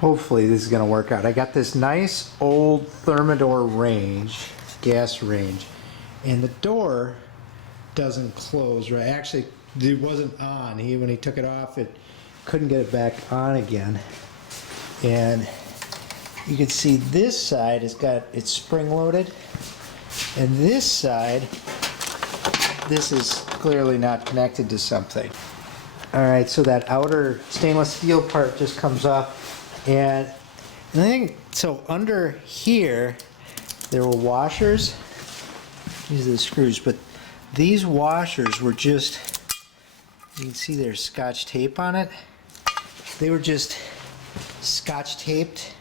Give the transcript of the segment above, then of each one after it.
Hopefully this is going to work out. I got this nice old Thermador range, gas range, and the door doesn't close right. Actually, it wasn't on. When he took it off, it couldn't get it back on again. And you can see this side has got it's spring loaded, and this side, this is clearly not connected to something. All right, so that outer stainless steel part just comes off. And I think, so under here, there were washers. These are the screws, but these washers were just, you can see there's Scotch tape on it. They were just Scotch taped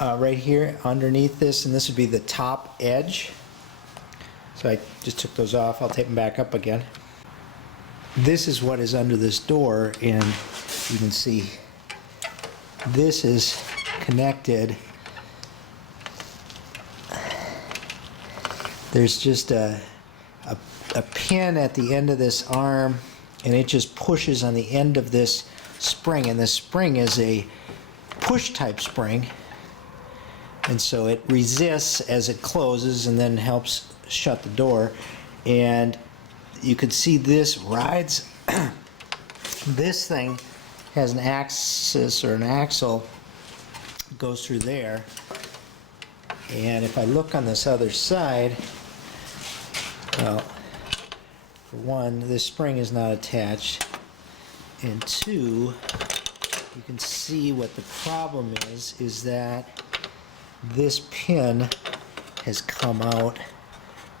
right here underneath this, and this would be the top edge. So I just took those off. I'll tape them back up again. This is what is under this door, and you can see this is connected. There's just a pin at the end of this arm, and it just pushes on the end of this spring, and this spring is a push type spring, and so it resists as it closes and then helps shut the door. And you can see this rides this thing has an axis or an axle, goes through there. And if I look on this other side, well, for one, this spring is not attached, and two, you can see what the problem is that this pin has come out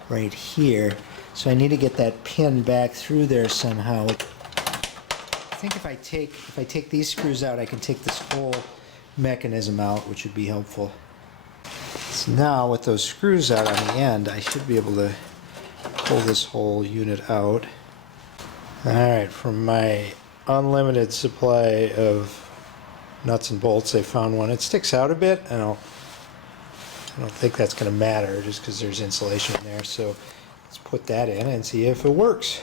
right here. So I need to get that pin back through there somehow. I think if I take these screws out, I can take this whole mechanism out, which would be helpful. So now with those screws out on the end, I should be able to pull this whole unit out. Alright, from my unlimited supply of nuts and bolts, I found one. It sticks out a bit. I don't think that's going to matter just because there's insulation in there. So let's put that in and see if it works.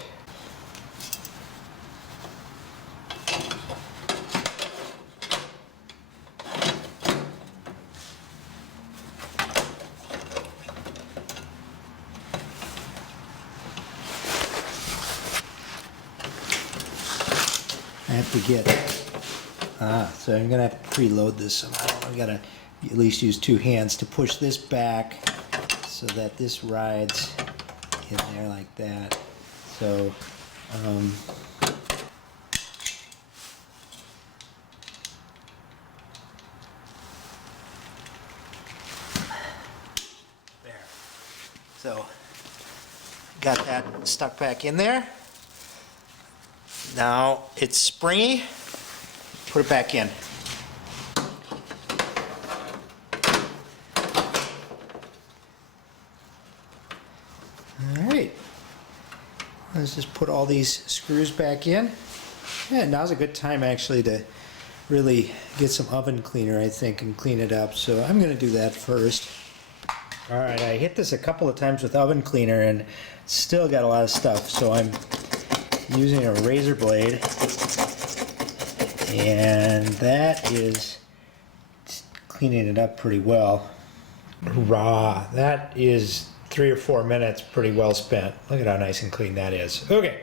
I have to get, so I'm going to have to preload this somehow. I've got to at least use two hands to push this back so that this rides in there like that. So, there. So, got that stuck back in there. Now it's springy. Put it back in. Alright. Let's just put all these screws back in. Yeah, now's a good time actually to really get some oven cleaner, I think, and clean it up. So I'm going to do that first. Alright, I hit this a couple of times with oven cleaner and still got a lot of stuff. So I'm using a razor blade, and that is cleaning it up pretty well. Raw. That is 3 or 4 minutes pretty well spent. Look at how nice and clean that is. Okay,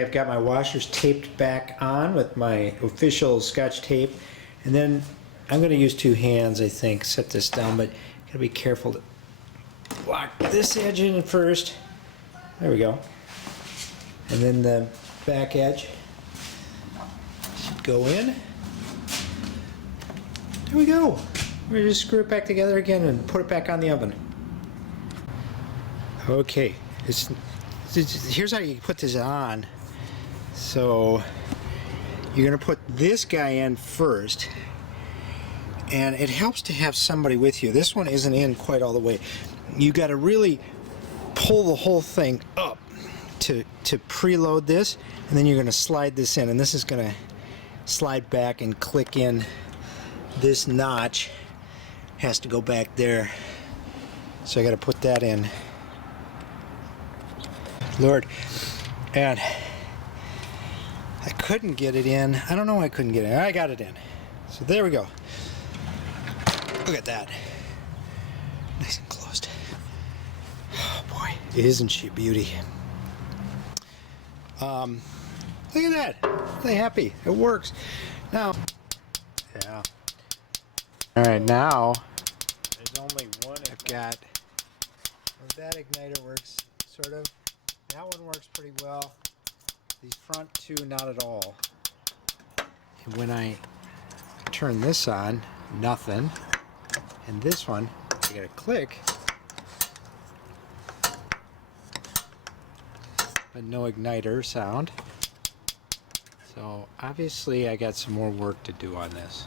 I've got my washers taped back on with my official Scotch tape, and then I'm going to use two hands, I think, set this down, but gotta be careful to lock this edge in first. There we go. And then the back edge should go in. There we go. We're just screw it back together again and put it back on the oven. Okay, here's how you put this on. So you're going to put this guy in first, and it helps to have somebody with you. This one isn't in quite all the way. You got to really pull the whole thing up to preload this, and then you're going to slide this in, and this is going to slide back and click in. This notch has to go back there, so I got to put that in. Lord, and I couldn't get it in. I don't know why I couldn't get it in. I got it in. So there we go. Look at that. Nice and closed. Oh boy, isn't she a beauty? Look at that. Are they happy? It works. Now, yeah. All right, now There's only one. I've got. Well, that igniter works sort of. That one works pretty well. These front two, not at all. And when I turn this on, nothing. And this one, I get a click, but no igniter sound. So obviously I got some more work to do on this.